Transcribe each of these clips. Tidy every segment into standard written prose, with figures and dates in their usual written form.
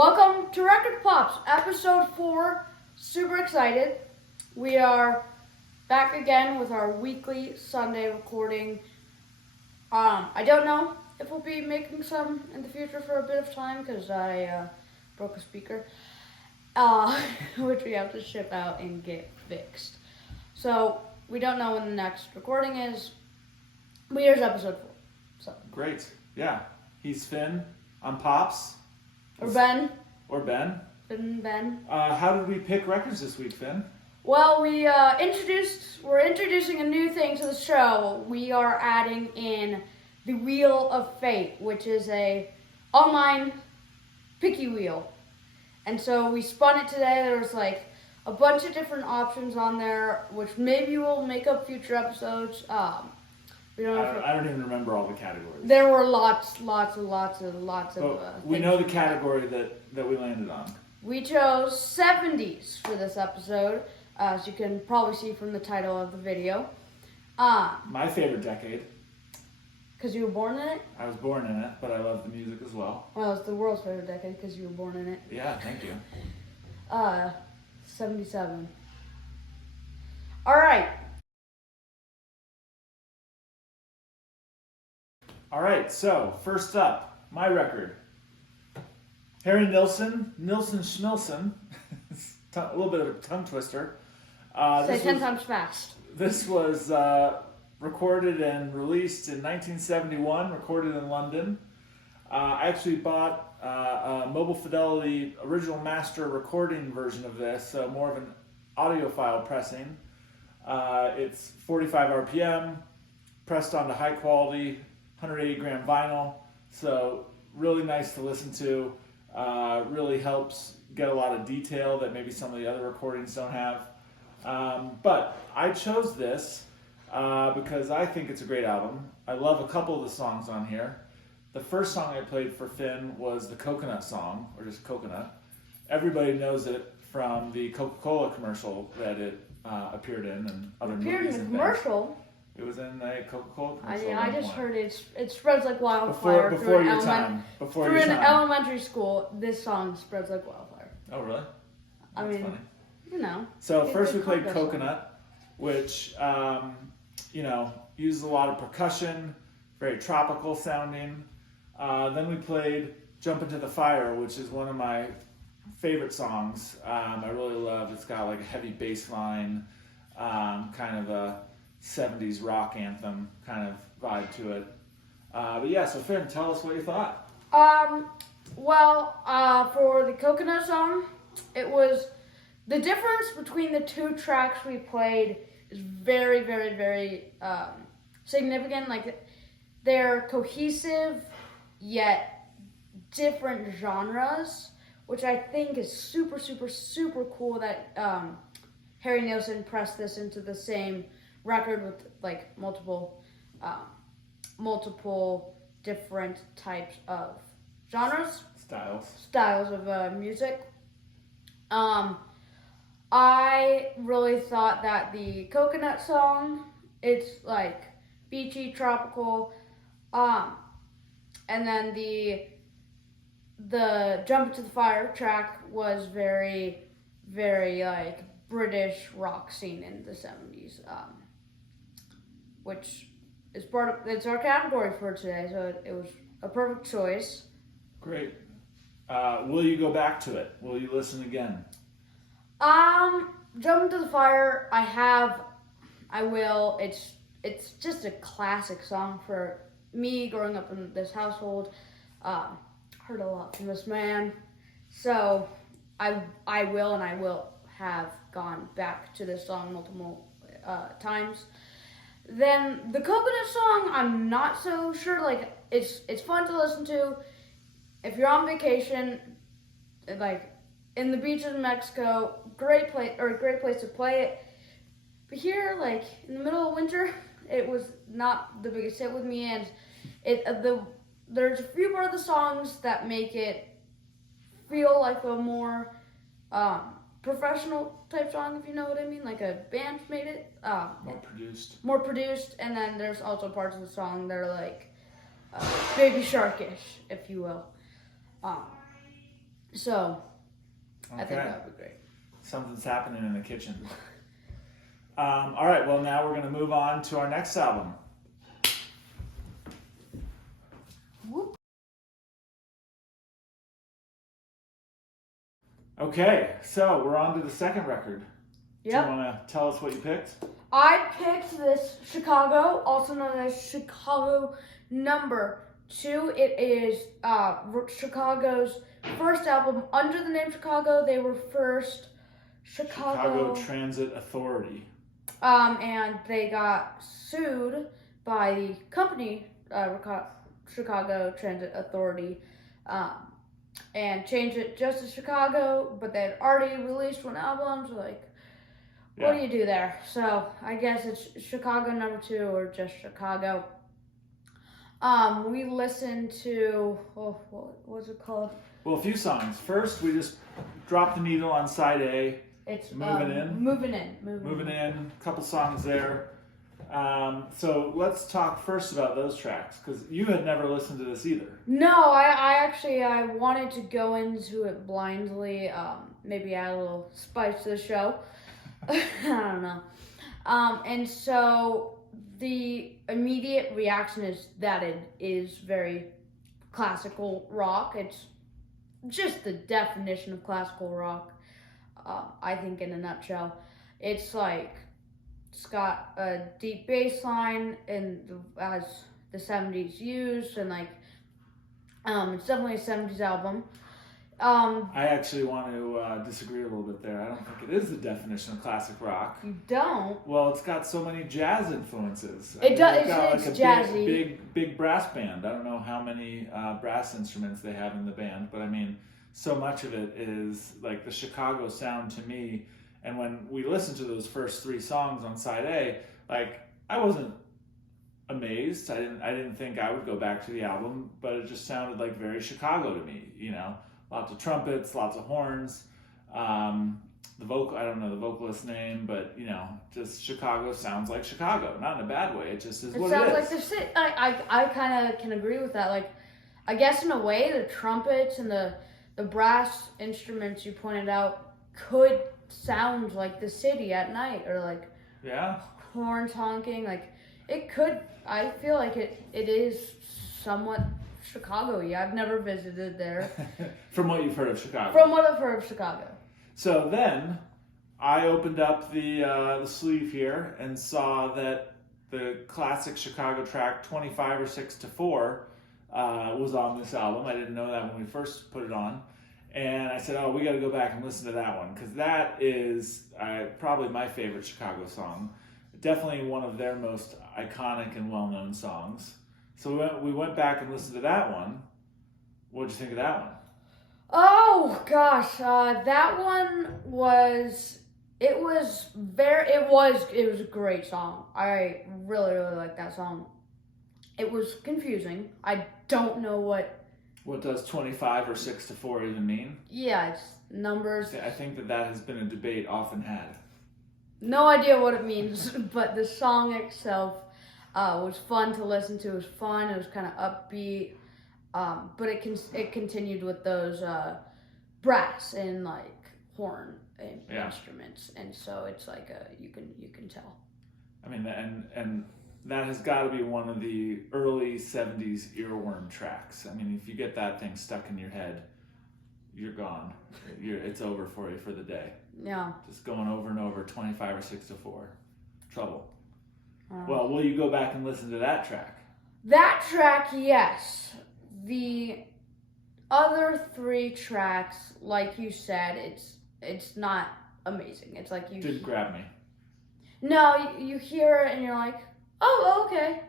Welcome to Record Pops, episode 4. Super excited. We are back again with our weekly Sunday recording. I don't know if we'll be making some in the future for a bit of time because I broke a speaker, which we have to ship out and get fixed. So we don't know when the next recording is. But here's episode 4. So. Great. Yeah. He's Finn. I'm Pops. Or Ben. Ben. How did we pick records this week, Finn? Well, we're introducing a new thing to the show. We are adding in the Wheel of Fate, which is a online picky wheel. And so we spun it today. There was like a bunch of different options on there, which maybe we'll make up future episodes. We don't know I don't even remember all the categories. There were lots of. We know the category that we landed on. We chose 70's for this episode, as you can probably see from the title of the video. My favorite decade. Because you were born in it? I was born in it, but I love the music as well. Well, it's the world's favorite decade because you were born in it. Yeah, thank you. 77. All right. All right, so first up, my record. Harry Nilsson Schmilsson. A little bit of a tongue twister. Say 10 times fast. This was recorded and released in 1971, recorded in London. I actually bought a Mobile Fidelity original master recording version of this, so more of an audiophile pressing. It's 45 RPM, pressed onto high quality, 180 gram vinyl, so really nice to listen to. Really helps get a lot of detail that maybe some of the other recordings don't have. But I chose this because I think it's a great album. I love a couple of the songs on here. The first song I played for Finn was the Coconut song, or just Coconut. Everybody knows it from the Coca-Cola commercial that it appeared in and other movies. Appeared in the commercial? It was in a Coca-Cola commercial. I just heard it spreads like wildfire. Before your time. Through an elementary school, this song spreads like wildfire. Oh, really? That's funny. You know. So first we played Coconut, which, uses a lot of percussion, very tropical sounding. Then we played Jump Into the Fire, which is one of my favorite songs. I really love. It's got like a heavy bass line, kind of a 70's rock anthem kind of vibe to it. But yeah, so Finn, tell us what you thought. For the Coconut song, it was the difference between the two tracks we played is very, very, very significant. Like they're cohesive yet different genres, which I think is super, super, super cool that Harry Nilsson pressed this into the same record with like multiple different types of genres, styles of music. I really thought that the Coconut song, it's like beachy, tropical, and then the Jump Into the Fire track was very, very like British rock scene in the 70's. Which is it's our category for today, so it was a perfect choice. Great. Will you go back to it? Will you listen again? Jump Into the Fire, I will. It's just a classic song for me growing up in this household. Heard a lot from this man. So I will have gone back to this song multiple times. Then the Coconut song, I'm not so sure. Like it's fun to listen to if you're on vacation, like in the beaches of Mexico. Great place to play it. But here, like in the middle of winter, it was not the biggest hit with me. And there's a few part of the songs that make it feel like a more professional type song, if you know what I mean, like a band made it. More produced, and then there's also parts of the song that are like Baby Sharkish, if you will. So Okay. I think that would be great. Something's happening in the kitchen. All right, well, now we're going to move on to our next album. Whoop. Okay, so we're on to the second record. Yep. Do you want to tell us what you picked? I picked this Chicago, also known as Chicago number 2. It is Chicago's first album under the name Chicago. They were first Chicago Transit Authority. And they got sued by the company, Chicago Transit Authority, and changed it just to Chicago, but they had already released one album, so like, what do you do there? So I guess it's Chicago number 2 or just Chicago. We listened to, what was it called? Well, a few songs. First, we just dropped the needle on side A. It's Moving In. Moving In. A couple songs there. So let's talk first about those tracks, because you had never listened to this either. No, I wanted to go into it blindly, maybe add a little spice to the show. I don't know. And so the immediate reaction is that it is very classical rock. It's just the definition of classical rock, I think, in a nutshell. It's like, it's got a deep bass line as the 70's used, and like, it's definitely a 70's album. I actually want to disagree a little bit there. I don't think it is the definition of classic rock. You don't? Well, it's got so many jazz influences. It does. It's got It's like a jazzy. big brass band. I don't know how many brass instruments they have in the band, but I mean, so much of it is like the Chicago sound to me. And when we listened to those first 3 songs on side A, like, I wasn't amazed. I didn't think I would go back to the album, but it just sounded like very Chicago to me, you know. Lots of trumpets, lots of horns. The vocal, I don't know the vocalist's name, but, you know, just Chicago sounds like Chicago. Not in a bad way, it just is what it is. It sounds like the city. I kind of can agree with that. Like, I guess in a way, the trumpets and the brass instruments you pointed out could sound like the city at night, or like horns honking. Like, it could. I feel like it is somewhat Chicago-y. I've never visited there. From what you've heard of Chicago. From what I've heard of Chicago. So then I opened up the sleeve here and saw that the classic Chicago track 25 or 6 to 4 was on this album. I didn't know that when we first put it on. And I said, we got to go back and listen to that one, because that is probably my favorite Chicago song. Definitely one of their most iconic and well-known songs. So we went back and listened to that one. What did you think of that one? Oh gosh, that one was a great song. I really liked that song. It was confusing. I don't know what does 25 or 6 to 4 even mean? Yeah, it's numbers. I think that has been a debate often had. No idea what it means, but the song itself was fun to listen to. It was fun. It was kind of upbeat, but it continued with those brass and like horn and instruments, and so it's like you can tell. I mean, and that has got to be one of the early 70's earworm tracks. I mean, if you get that thing stuck in your head, you're gone. It's over for you for the day. Yeah. Just going over and over, 25 or 6 to 4. Trouble. Well, will you go back and listen to that track? That track, yes. The other 3 tracks, like you said, it's not amazing. It's like you... Didn't grab me. No, you hear it and you're like, oh, okay.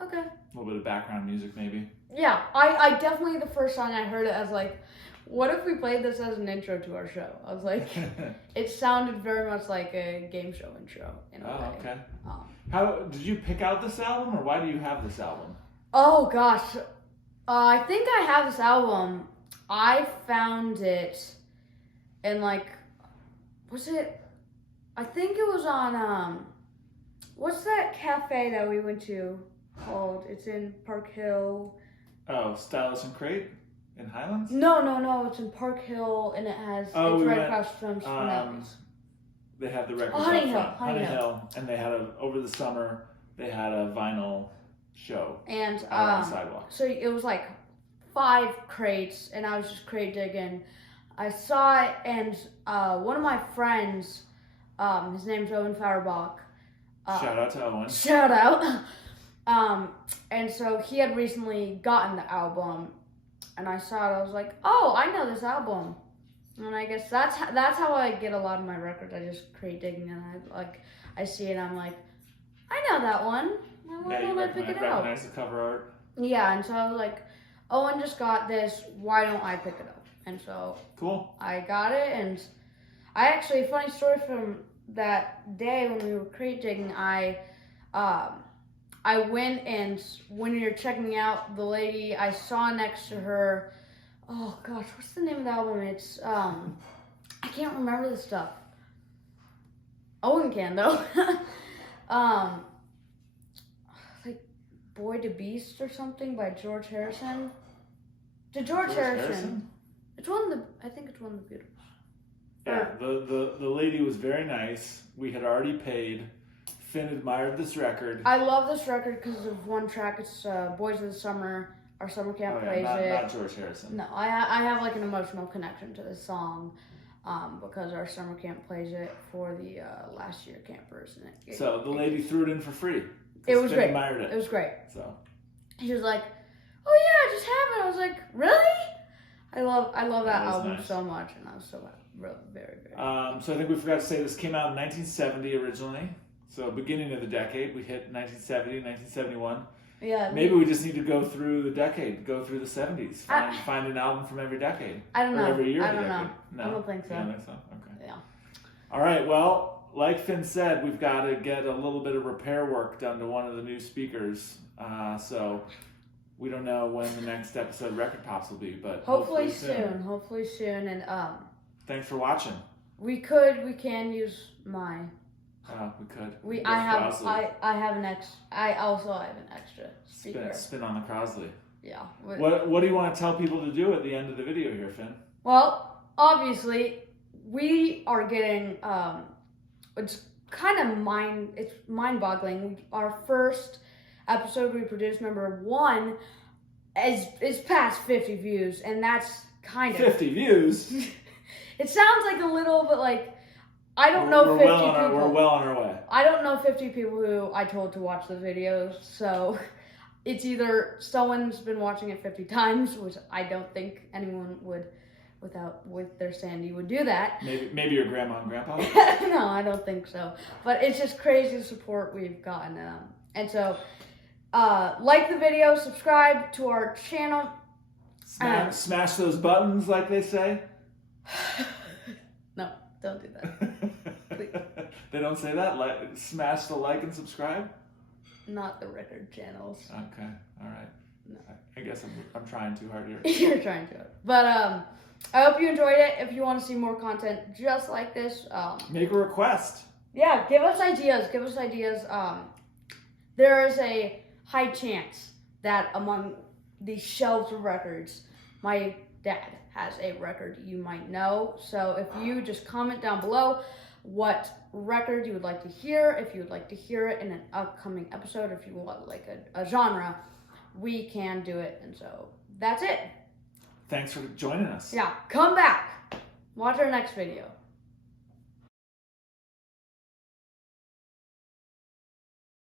Okay. A little bit of background music, maybe. Yeah, I definitely, the first song I heard it, I was like, what if we played this as an intro to our show? I was like, it sounded very much like a game show intro in a way. Okay. How did you pick out this album, or why do you have this album? Oh gosh, I think I have this album. I found it in like, I think it was on, what's that cafe that we went to called? It's in Park Hill. Oh, Stylus and Crate In Highlands? No. It's in Park Hill, and it's right across from Spinelli's. They have the records Honey up front. Hill. Hill. And they had over the summer, they had a vinyl show and out on the sidewalk. So it was like 5 crates, and I was just crate digging. I saw it, and one of my friends, his name's Owen Fauerbach. Shout out to Owen. Shout out. And so he had recently gotten the album, and I saw it. I was like, oh, I know this album. And I guess that's how I get a lot of my records. I just crate digging, and I see it, and I'm like, I know that one. Why don't I pick it out? Recognize the cover art. Yeah, and so I was like, Owen just got this. Why don't I pick it up? And so cool. I got it, and I actually, a funny story from that day when we were crate digging, I went, and when we were checking out, the lady I saw next to her, oh gosh, what's the name of the album? It's I can't remember the stuff. Owen can though. Like Boy to Beast or something by George Harrison. George Harrison. I think it's one of the Beatles. Yeah, the lady was very nice. We had already paid. Finn admired this record. I love this record because of one track. It's Boys of the Summer. Our summer camp plays it. Not George Harrison. No, I have like an emotional connection to this song because our summer camp plays it for the last year campers. And so the lady threw it in for free. It was Finn great. Admired it. It was great. So he was like, "Oh yeah, I just have it." I was like, "Really?" I love that album nice. so much, and I was so very, very. So I think we forgot to say this came out in 1970 originally. So beginning of the decade, we hit 1970, 1971. Yeah. Maybe we just need to go through the decade, go through the 70s, find an album from every decade. I don't know. Or every year I of the don't decade. know. No? I don't think so. You don't think so? Okay. Yeah. All right. Well, like Finn said, we've got to get a little bit of repair work done to one of the new speakers. So we don't know when the next episode of Record Pops will be, but hopefully soon. Hopefully soon. And thanks for watching. we can use my. We could. I also have an extra speaker. Spin on the Crosley. Yeah. What do you want to tell people to do at the end of the video here, Finn? Well, obviously, we are getting. It's kind of mind-boggling. Our first episode we produced, number 1, is past 50 views, and that's kind of 50 views. It sounds like a little, but like. I don't know 50 people. We're well on our way. I don't know 50 people who I told to watch the videos, so it's either someone's been watching it 50 times, which I don't think anyone would, with their sanity, would do that. Maybe your grandma and grandpa? No, I don't think so. But it's just crazy the support we've gotten. And so, like the video, subscribe to our channel. Smash those buttons, like they say. No, don't do that. They don't say that? Smash the like and subscribe? Not the record channels. Okay, all right. No. I guess I'm trying too hard here. You're trying to. But I hope you enjoyed it. If you want to see more content just like this, make a request. Yeah, give us ideas. There is a high chance that among the shelves of records, my dad has a record you might know. So if you just comment down below what record you would like to hear, if you would like to hear it in an upcoming episode, if you want like a genre, we can do it. And so that's it. Thanks for joining us. Yeah, come back. Watch our next video.